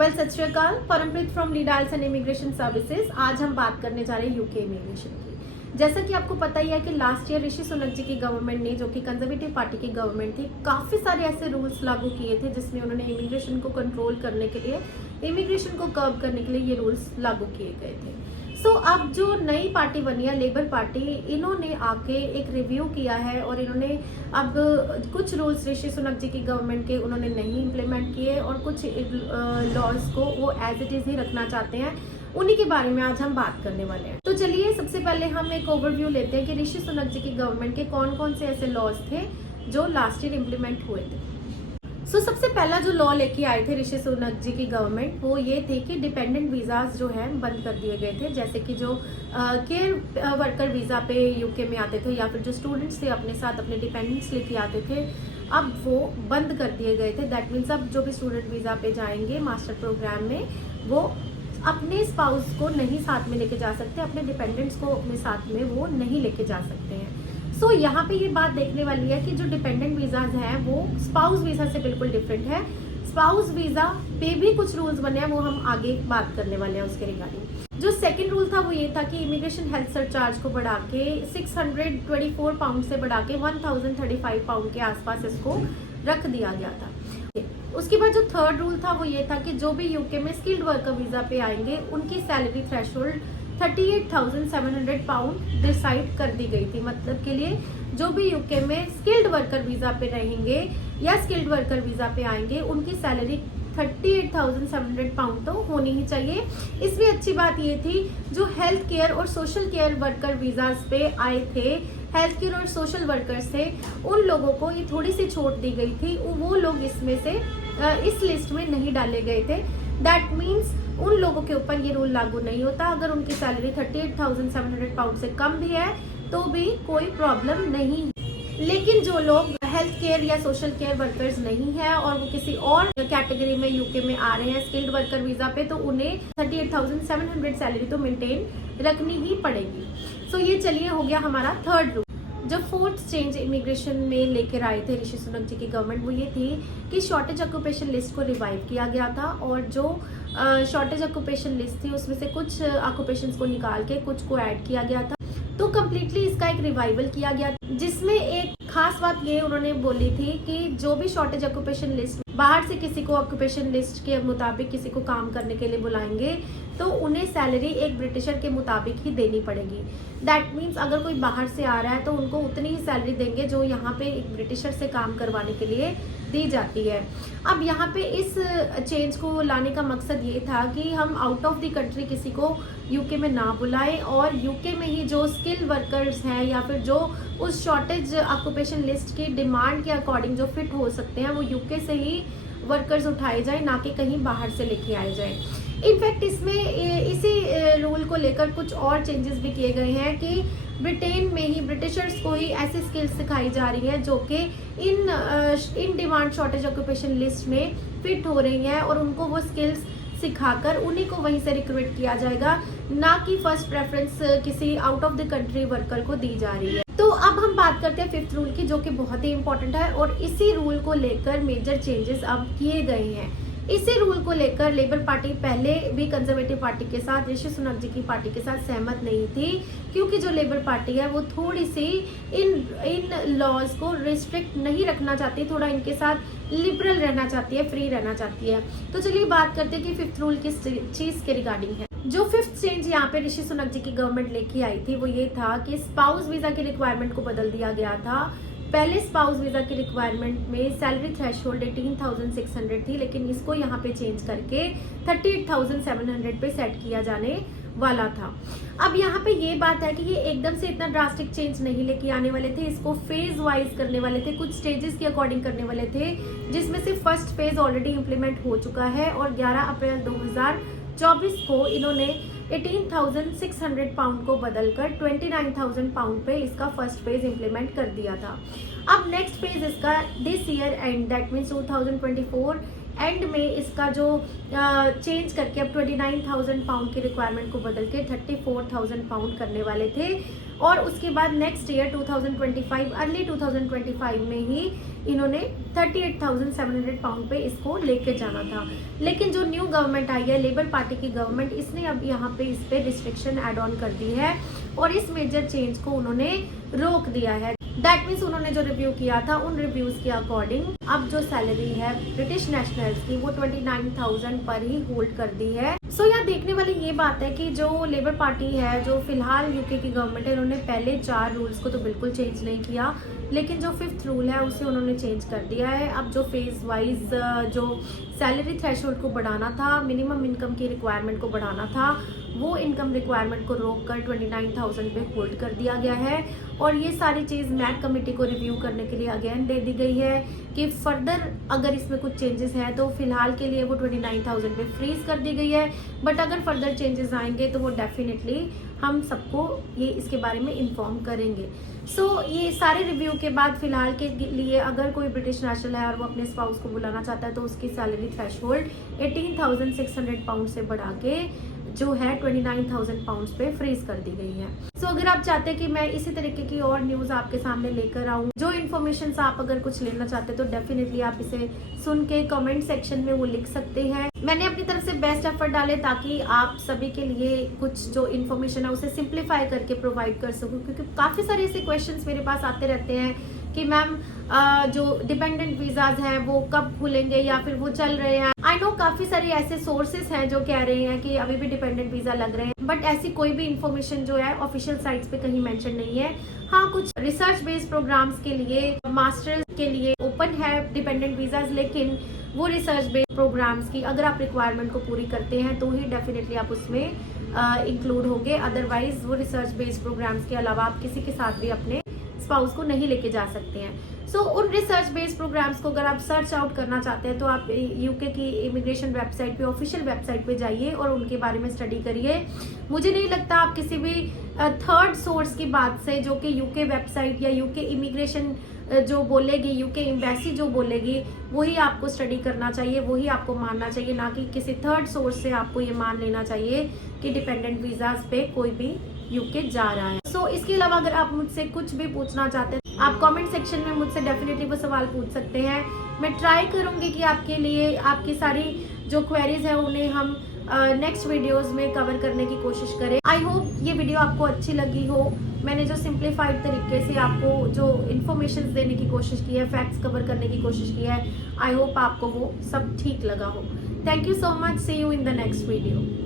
सत श्री अकाल, परमप्रीत फ्रॉम लीडाइल्स एंड इमिग्रेशन सर्विसेज। आज हम बात करने जा रहे हैं यूके इमिग्रेशन की। जैसा कि आपको पता ही है कि लास्ट ईयर ऋषि सुनक जी की गवर्नमेंट ने, जो कि कंजर्वेटिव पार्टी की गवर्नमेंट थी, काफी सारे ऐसे रूल्स लागू किए थे जिसमें उन्होंने इमिग्रेशन को कंट्रोल करने के लिए, इमिग्रेशन को कर्ब करने के लिए ये रूल्स लागू किए गए थे। अब जो नई पार्टी बनी है, लेबर पार्टी, इन्होंने आके एक रिव्यू किया है और इन्होंने अब कुछ रूल्स ऋषि सुनक जी की गवर्नमेंट के उन्होंने नहीं इम्प्लीमेंट किए और कुछ लॉज को वो एज इट इज ही रखना चाहते हैं। उन्हीं के बारे में आज हम बात करने वाले हैं। तो चलिए सबसे पहले हम एक ओवरव्यू लेते हैं कि ऋषि सुनक जी की गवर्नमेंट के कौन कौन से ऐसे लॉज थे जो लास्ट ईयर इम्प्लीमेंट हुए थे। सबसे पहला जो लॉ लेके आए थे ऋषि सुनक जी की गवर्नमेंट, वो ये थे कि डिपेंडेंट वीजाज जो है बंद कर दिए गए थे। जैसे कि जो केयर वर्कर वीजा पे यूके में आते थे या फिर जो स्टूडेंट्स थे अपने साथ अपने डिपेंडेंट्स लेके आते थे, अब वो बंद कर दिए गए थे। दैट मीन्स अब जो भी स्टूडेंट वीजा पे जाएंगे मास्टर प्रोग्राम में, वो अपने स्पाउस को नहीं साथ में लेके जा सकते, अपने डिपेंडेंट्स को अपने साथ में वो नहीं लेके जा सकते हैं। यहाँ पे ये बात देखने वाली है कि जो डिपेंडेंट वीजाज हैं वो स्पाउस वीजा से बिल्कुल डिफरेंट है। स्पाउस वीजा पे भी कुछ रूल्स बने हैं, वो हम आगे बात करने वाले हैं उसके रिगार्डिंग। जो सेकंड रूल था वो ये था कि इमिग्रेशन हेल्थ सरचार्ज को बढ़ा के 624 पाउंड से बढ़ा के 1035 पाउंड के आसपास इसको रख दिया गया था। उसके बाद जो थर्ड रूल था वो ये था कि जो भी यूके में स्किल्ड वर्कर वीजा पे आएंगे उनकी सैलरी थ्रेशोल्ड 38,700 पाउंड डिसाइड कर दी गई थी। मतलब के लिए जो भी यूके में स्किल्ड वर्कर वीजा पे रहेंगे या स्किल्ड वर्कर वीजा पे आएंगे उनकी सैलरी 38,700 पाउंड तो होनी ही चाहिए। इसमें अच्छी बात ये थी, जो हेल्थ केयर और सोशल केयर वर्कर वीजाज पे आए थे, हेल्थ केयर और सोशल वर्कर्स थे, उन लोगों को ये थोड़ी सी छूट दी गई थी। वो लोग इसमें से इस लिस्ट में नहीं डाले गए थे। दैट मीन्स उन लोगों के ऊपर ये रूल लागू नहीं होता। अगर उनकी सैलरी 38,700 पाउंड से कम भी है तो भी कोई प्रॉब्लम नहीं। लेकिन जो लोग हेल्थ केयर या सोशल केयर वर्कर्स नहीं है और वो किसी और कैटेगरी में यूके में आ रहे हैं स्किल्ड वर्कर वीजा पे, तो उन्हें 38,700 सैलरी तो मेंटेन रखनी ही पड़ेगी। ये चलिए हो गया हमारा थर्ड रूल। जो फोर्थ चेंज इमिग्रेशन में लेकर आए थे ऋषि सुनक जी की गवर्नमेंट, वो ये थी कि शॉर्टेज ऑक्यूपेशन लिस्ट को रिवाइव किया गया था और जो शॉर्टेज ऑक्यूपेशन लिस्ट थी उसमें से कुछ ऑक्यूपेशंस को निकाल के कुछ को ऐड किया गया था। तो कम्प्लीटली इसका एक रिवाइवल किया गया, जिसमें एक खास बात ये उन्होंने बोली थी कि जो भी शॉर्टेज ऑक्यूपेशन लिस्ट बाहर से किसी को ऑक्यूपेशन लिस्ट के मुताबिक किसी को काम करने के लिए बुलाएंगे तो उन्हें सैलरी एक ब्रिटिशर के मुताबिक ही देनी पड़ेगी। दैट मीन्स अगर कोई बाहर से आ रहा है तो उनको उतनी ही सैलरी देंगे जो यहाँ पे एक ब्रिटिशर से काम करवाने के लिए दी जाती है। अब यहाँ पे इस चेंज को लाने का मकसद ये था कि हम आउट ऑफ द कंट्री किसी को यूके में ना बुलाएं और यूके में ही जो स्किल वर्कर्स हैं या फिर जो उस शॉर्टेज ऑक्यूपेशन लिस्ट की डिमांड के अकॉर्डिंग जो फिट हो सकते हैं वो यूके से ही वर्कर्स उठाए जाए, ना कि कहीं बाहर से लेके आए जाए। इनफैक्ट इसमें इसी रूल को लेकर कुछ और चेंजेस भी किए गए हैं कि ब्रिटेन में ही ब्रिटिशर्स को ही ऐसी स्किल्स सिखाई जा रही हैं जो कि in demand shortage occupation list में फिट हो रही हैं और उनको वो स्किल्स सिखाकर उन्हीं को वहीं से रिक्रूट किया जाएगा, ना कि फर्स्ट प्रेफरेंस किसी out of the country worker को दी जा रही है। तो अब हम बात करते हैं फिफ्थ रूल की, जो कि बहुत ही इंपॉर्टेंट है और इसी रूल को लेकर मेजर चेंजेस अब किए गए हैं। इसी रूल को लेकर लेबर पार्टी पहले भी कंजर्वेटिव पार्टी के साथ, ऋषि सुनक जी की पार्टी के साथ सहमत नहीं थी, क्योंकि जो लेबर पार्टी है वो थोड़ी सी इन लॉज को रिस्ट्रिक्ट नहीं रखना चाहती, थोड़ा इनके साथ लिबरल रहना चाहती है, फ्री रहना चाहती है। तो चलिए बात करते हैं कि फिफ्थ रूल किस चीज के रिगार्डिंग है। जो फिफ्थ चेंज यहाँ पे ऋषि सुनक जी की गवर्नमेंट लेके आई थी वो ये था कि स्पाउस वीजा की रिक्वायरमेंट को बदल दिया गया था। पहले स्पाउस वीजा की रिक्वायरमेंट में सैलरी थ्रेशोल्ड 18,600 थी, लेकिन इसको यहाँ पे चेंज करके 38,700 पे सेट किया जाने वाला था। अब यहाँ पे ये बात है कि ये एकदम से इतना ड्रास्टिक चेंज नहीं लेके आने वाले थे, इसको फेज वाइज करने वाले थे, कुछ स्टेजेस के अकॉर्डिंग करने वाले थे, जिसमें से फर्स्ट फेज ऑलरेडी इम्प्लीमेंट हो चुका है और 11 अप्रैल 2024 को इन्होंने 18,600 पाउंड को बदलकर 29,000 पाउंड पे इसका फर्स्ट फेज इम्प्लीमेंट कर दिया था। अब नेक्स्ट फेज इसका this year and, that means 2024 and में इसका जो चेंज करके अब 29,000 पाउंड की रिक्वायरमेंट को बदल के 34,000 पाउंड करने वाले थे। और उसके बाद नेक्स्ट ईयर 2025 अर्ली 2025 में ही इन्होंने 38,700 पाउंड पे इसको लेके जाना था। लेकिन जो न्यू गवर्नमेंट आई है, लेबर पार्टी की गवर्नमेंट, इसने अब यहाँ पे इस पे रिस्ट्रिक्शन ऐड ऑन कर दी है और इस मेजर चेंज को उन्होंने रोक दिया है। दैट मीन्स उन्होंने जो रिव्यू किया था उन रिव्यूज के अकॉर्डिंग अब जो सैलरी है ब्रिटिश नेशनल्स की वो 29,000 पर ही होल्ड कर दी है। सो यहाँ देखने वाली ये बात है कि जो लेबर पार्टी है, जो फिलहाल यूके की गवर्नमेंट है, इन्होंने पहले 4 रूल्स को तो बिल्कुल चेंज नहीं किया, लेकिन जो 5th रूल है उसे उन्होंने चेंज कर दिया है। अब जो फेज वाइज जो सैलरी थ्रेशोल्ड को बढ़ाना था, मिनिमम इनकम की रिक्वायरमेंट को बढ़ाना था, वो इनकम रिक्वायरमेंट को रोक कर 29,000 पे होल्ड कर दिया गया है। और ये सारी चीज़ मैक कमेटी को रिव्यू करने के लिए अगेन दे दी गई है कि फर्दर अगर इसमें कुछ चेंजेस हैं तो फिलहाल के लिए वो 29,000 पे फ्रीज कर दी गई है, बट अगर फर्दर चेंजेस आएंगे तो वो डेफिनेटली हम सबको ये इसके बारे में इन्फॉर्म करेंगे। सो ये सारे रिव्यू के बाद फिलहाल के लिए अगर कोई ब्रिटिश नेशनल है और वो अपने स्पाउस को बुलाना चाहता है तो उसकी सैलरी थ्रेशोल्ड 18,600 पाउंड से बढ़ा के जो है 29,000 पाउंड्स पे फ्रीज कर दी गई है। सो अगर आप चाहते हैं कि मैं इसी तरीके की और न्यूज आपके सामने लेकर आऊं, जो इन्फॉर्मेशन आप अगर कुछ लेना चाहते हैं तो डेफिनेटली आप इसे सुन के कमेंट सेक्शन में वो लिख सकते हैं। मैंने अपनी तरफ से बेस्ट एफर्ट डाले ताकि आप सभी के लिए कुछ जो इन्फॉर्मेशन है उसे सिंप्लीफाई करके प्रोवाइड कर सकूं, क्योंकि काफी सारे ऐसे क्वेश्चंस मेरे पास आते रहते हैं कि मैम जो डिपेंडेंट वीजाज हैं वो कब खुलेंगे या फिर वो चल रहे हैं। आई नो काफी सारे ऐसे सोर्सेस हैं जो कह रहे हैं कि अभी भी डिपेंडेंट वीजा लग रहे हैं, बट ऐसी कोई भी इंफॉर्मेशन जो है ऑफिशियल साइट्स पे कहीं मेंशन नहीं है। हाँ, कुछ रिसर्च बेस्ड प्रोग्राम्स के लिए, मास्टर्स के लिए ओपन है डिपेंडेंट वीजाज, लेकिन वो रिसर्च बेस्ड प्रोग्राम्स की अगर आप रिक्वायरमेंट को पूरी करते हैं तो ही डेफिनेटली आप उसमें इंक्लूड होंगे। अदरवाइज वो रिसर्च बेस्ड प्रोग्राम्स के अलावा आप किसी के साथ भी अपने स्पाउस को नहीं लेके जा सकते हैं। सो उन रिसर्च बेस्ड प्रोग्राम्स को अगर आप सर्च आउट करना चाहते हैं तो आप यूके की इमिग्रेशन वेबसाइट पे, ऑफिशियल वेबसाइट पे जाइए और उनके बारे में स्टडी करिए। मुझे नहीं लगता आप किसी भी थर्ड सोर्स की बात से, जो कि यूके वेबसाइट या यूके इमिग्रेशन जो बोलेगी, यूके एम्बेसी जो बोलेगी, वही आपको स्टडी करना चाहिए, वही आपको मानना चाहिए, ना कि किसी थर्ड सोर्स से आपको ये मान लेना चाहिए कि डिपेंडेंट वीजाज पे कोई भी यूके जा रहा है। सो इसके अलावा अगर आप मुझसे कुछ भी पूछना चाहते हैं आप कमेंट सेक्शन में मुझसे डेफिनेटली वो सवाल पूछ सकते हैं। मैं ट्राई करूंगी कि आपके लिए आपकी सारी जो क्वेरीज है उन्हें हम नेक्स्ट वीडियोस में कवर करने की कोशिश करें। आई होप ये वीडियो आपको अच्छी लगी हो। मैंने जो सिंप्लीफाइड तरीके से आपको जो इन्फॉर्मेशन देने की कोशिश की है, फैक्ट्स कवर करने की कोशिश की है, आई होप आपको वो सब ठीक लगा हो। Thank you so much, see you in the next video.